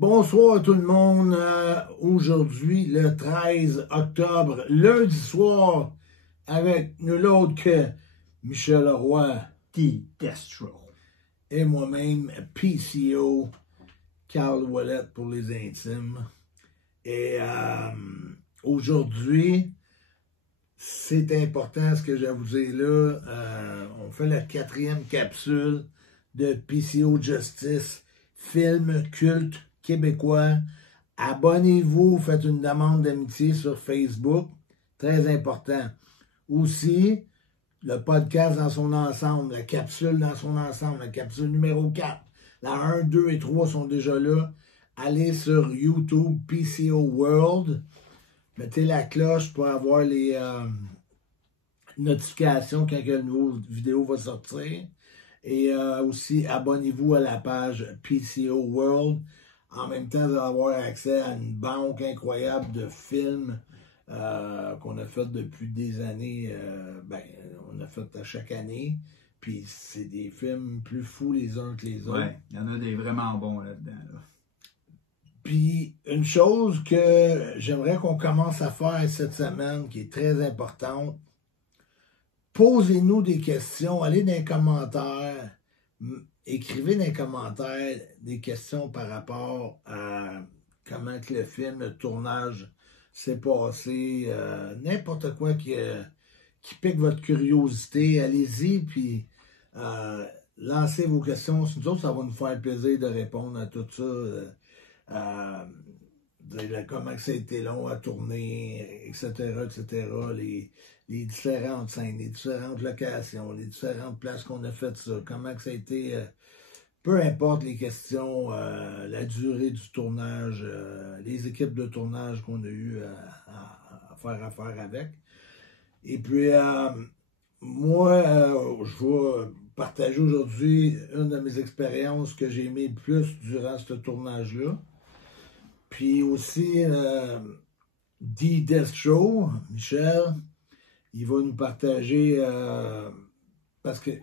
Bonsoir tout le monde. Aujourd'hui, le 13 octobre, lundi soir, avec nul autre que Michel Leroy, The Destro. Et moi-même, PCO, Carl Ouellette pour les intimes. Et aujourd'hui, c'est important ce que j'ai à vous dire là. On fait la 4e capsule de PCO Justice, film culte québécois. Abonnez-vous, faites une demande d'amitié sur Facebook, très important. Aussi, le podcast dans son ensemble, la capsule dans son ensemble, la capsule numéro 4, la 1, 2 et 3 sont déjà là. Allez sur YouTube, PCO World, mettez la cloche pour avoir les notifications quand une nouvelle vidéo va sortir. Et aussi, abonnez-vous à la page PCO World. En même temps, vous allez avoir accès à une banque incroyable de films qu'on a fait depuis des années. On a fait à chaque année. Puis c'est des films plus fous les uns que les autres. Ouais, il y en a des vraiment bons là-dedans. Là. Puis une chose que j'aimerais qu'on commence à faire cette semaine, qui est très importante, posez-nous des questions, allez dans les commentaires, écrivez dans les commentaires des questions par rapport à comment que le film, le tournage s'est passé, n'importe quoi qui pique votre curiosité, allez-y, puis lancez vos questions. Nous autres, ça va nous faire plaisir de répondre à tout ça. Comment ça a été long à tourner, etc., etc., les différentes scènes, les différentes locations, les différentes places qu'on a fait ça, comment ça a été, peu importe les questions, la durée du tournage, les équipes de tournage qu'on a eu à faire affaire avec. Et puis, moi, je vais partager aujourd'hui une de mes expériences que j'ai aimé le plus durant ce tournage-là. Puis aussi, The Destro, Michel, il va nous partager, parce que, tu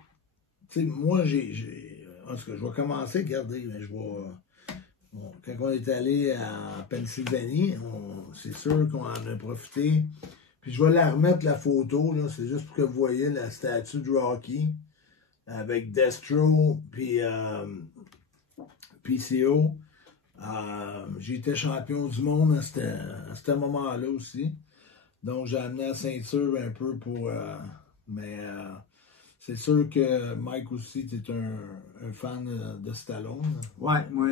sais, moi, en tout cas, je vais commencer, regardez, mais je vais, quand on est allé en Pennsylvanie, c'est sûr qu'on en a profité. Puis je vais la remettre, la photo, là, c'est juste pour que vous voyez la statue de Rocky, avec Destro, puis PCO. J'ai été champion du monde à ce moment-là aussi. Donc, j'ai amené la ceinture un peu pour... mais c'est sûr que Mike aussi, tu es un fan de Stallone. Ouais, moi,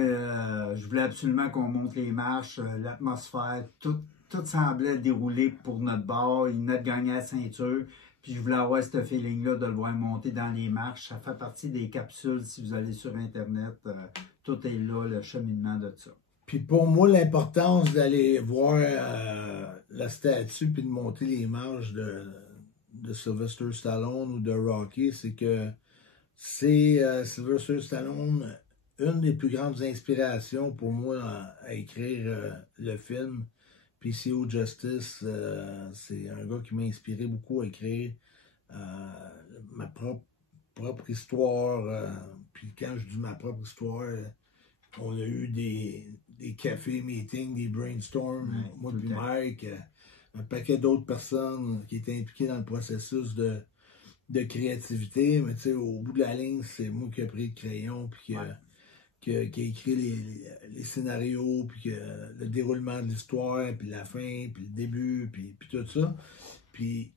je voulais absolument qu'on monte les marches, l'atmosphère, tout semblait dérouler pour notre bord. Il venait de gagner la ceinture. Puis je voulais avoir ce feeling-là de le voir monter dans les marches. Ça fait partie des capsules. Si vous allez sur Internet, tout est là, le cheminement de ça. Puis pour moi, l'importance d'aller voir la statue puis de monter les marches de Sylvester Stallone ou de Rocky, c'est que c'est Sylvester Stallone, une des plus grandes inspirations pour moi à écrire le film PCO Justice. C'est un gars qui m'a inspiré beaucoup à écrire ma propre histoire. Puis quand je dis ma propre histoire, on a eu des cafés meetings, des brainstorms, moi puis Mike, un paquet d'autres personnes qui étaient impliquées dans le processus de créativité. Mais tu sais, au bout de la ligne, c'est moi qui ai pris le crayon, puis qui a écrit les scénarios, puis le déroulement de l'histoire, puis la fin, puis le début, puis tout ça. Puis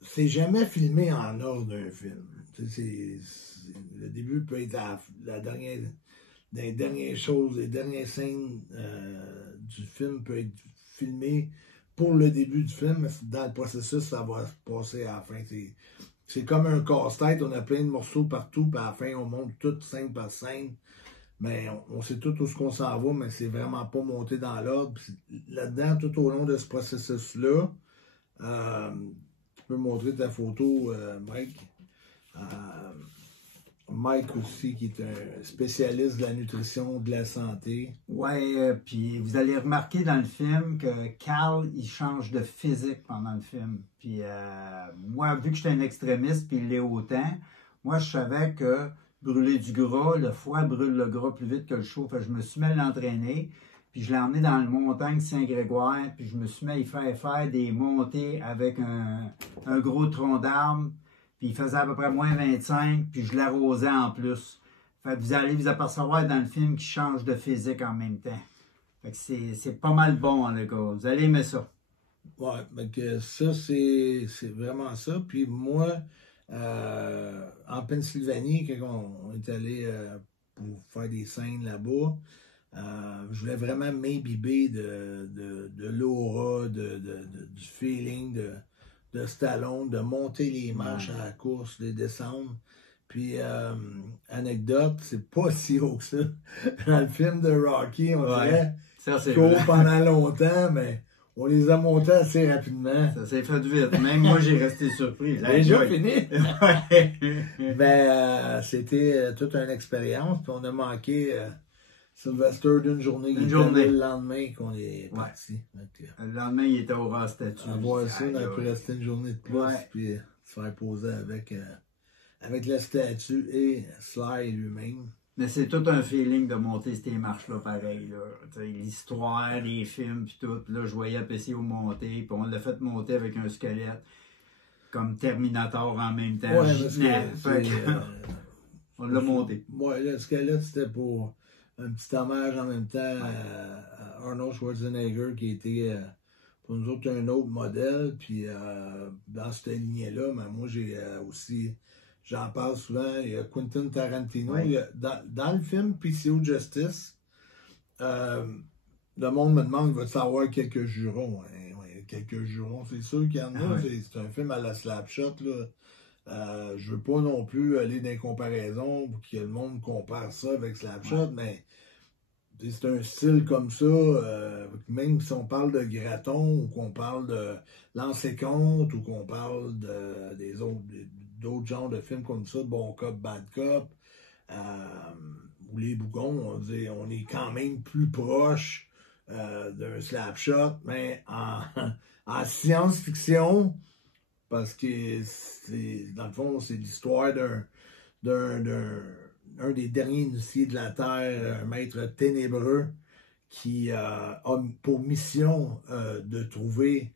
c'est jamais filmé en ordre d'un film. Le début peut être les dernières choses, les dernières scènes du film peut être filmé pour le début du film, mais dans le processus, ça va se passer à la fin. C'est comme un casse-tête, on a plein de morceaux partout, puis à la fin, on monte tout scène par scène. Mais on sait tout où ce qu'on s'en va, mais c'est vraiment pas monté dans l'ordre. Là-dedans, tout au long de ce processus-là, tu peux montrer ta photo, Mike. Mike aussi, qui est un spécialiste de la nutrition, de la santé. Ouais, puis vous allez remarquer dans le film que Carl, il change de physique pendant le film. Puis moi, vu que j'étais un extrémiste, puis il l'est autant, moi, je savais que brûler du gras. Le foie brûle le gras plus vite que le chaud. Fait que je me suis mis à l'entraîner. Puis je l'ai emmené dans le montagne Saint-Grégoire. Puis je me suis mis à y faire des montées avec un gros tronc d'arbre. Puis il faisait à peu près moins 25. Puis je l'arrosais en plus. Fait que vous allez vous apercevoir dans le film qu'il change de physique en même temps. Fait que c'est pas mal bon, hein, les gars. Vous allez aimer ça. Ouais, donc ça, c'est vraiment ça. Puis moi, en Pennsylvanie, quand on est allé pour faire des scènes là-bas, je voulais vraiment m'imbiber de l'aura, du feeling de Stallone, de monter les marches à la course, de descendre. Puis, anecdote, c'est pas si haut que ça. Dans le film de Rocky, on dirait qu'il court pendant longtemps, mais on les a montés assez rapidement. Ça s'est fait vite. Même moi, j'ai resté surpris. Déjà fini? Ben, c'était toute une expérience. Puis on a manqué Sylvester d'une journée. Une journée. Le lendemain qu'on est parti. Le lendemain, il était au ras statue. À voir ça, on a pu rester une journée de plus. Puis se faire poser avec la statue et Sly lui-même. Mais c'est tout un feeling de monter ces marches-là, pareil. L'histoire, les films, puis tout. Là, je voyais PCO monter, puis on l'a fait monter avec un squelette, comme Terminator en même temps. On l'a monté. Ouais, le squelette, c'était pour un petit hommage en même temps à Arnold Schwarzenegger, qui était pour nous autres un autre modèle. Puis dans cette lignée-là, mais moi, j'ai aussi... J'en parle souvent, il y a Quentin Tarantino. Oui. Dans le film PCO Justice, le monde me demande, va-tu avoir quelques jurons? Quelques jurons, c'est sûr qu'il y en a. C'est un film à la Slapshot. Je veux pas non plus aller dans les comparaisons pour que le monde compare ça avec Slapshot, mais c'est un style comme ça, même si on parle de Graton ou qu'on parle de Lancer Compte ou qu'on parle d'autres genres de films comme ça, Bon Cop, Bad Cop, ou Les Bougons, on est quand même plus proche d'un Slapshot, mais en science-fiction, parce que dans le fond, c'est l'histoire d'un des derniers initiés de la Terre, un maître ténébreux, qui a pour mission de trouver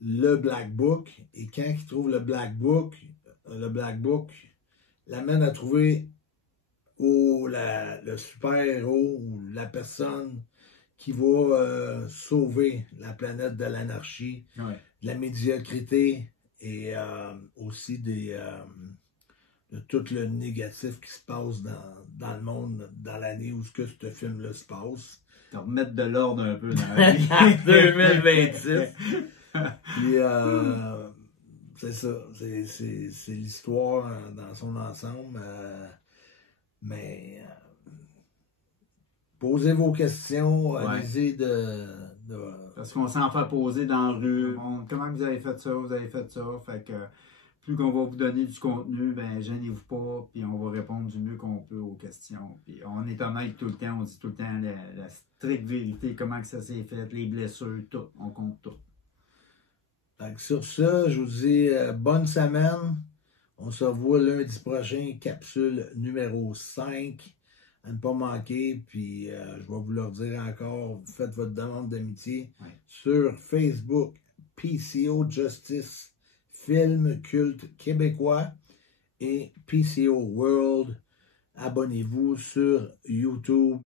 le Black Book. Et quand il trouve le Black Book l'amène à trouver le super-héros ou la personne qui va sauver la planète de l'anarchie, de la médiocrité et aussi de tout le négatif qui se passe dans le monde, dans l'année où ce film-là se passe. De remettre de l'ordre un peu dans la vie. 2026. Puis, c'est ça. C'est l'histoire dans son ensemble. Mais posez vos questions, allez-y Parce qu'on s'en fait poser dans la rue. Comment vous avez fait ça? Vous avez fait ça? Fait que plus qu'on va vous donner du contenu, ben gênez-vous pas, puis on va répondre du mieux qu'on peut aux questions. Puis on est honnête tout le temps, on dit tout le temps la stricte vérité, comment que ça s'est fait, les blessures, tout, on compte tout. Donc sur ça, je vous dis bonne semaine. On se revoit lundi prochain, capsule numéro 5. À ne pas manquer, puis je vais vous le dire encore, faites votre demande d'amitié sur Facebook, PCO Justice, film culte québécois, et PCO World. Abonnez-vous sur YouTube.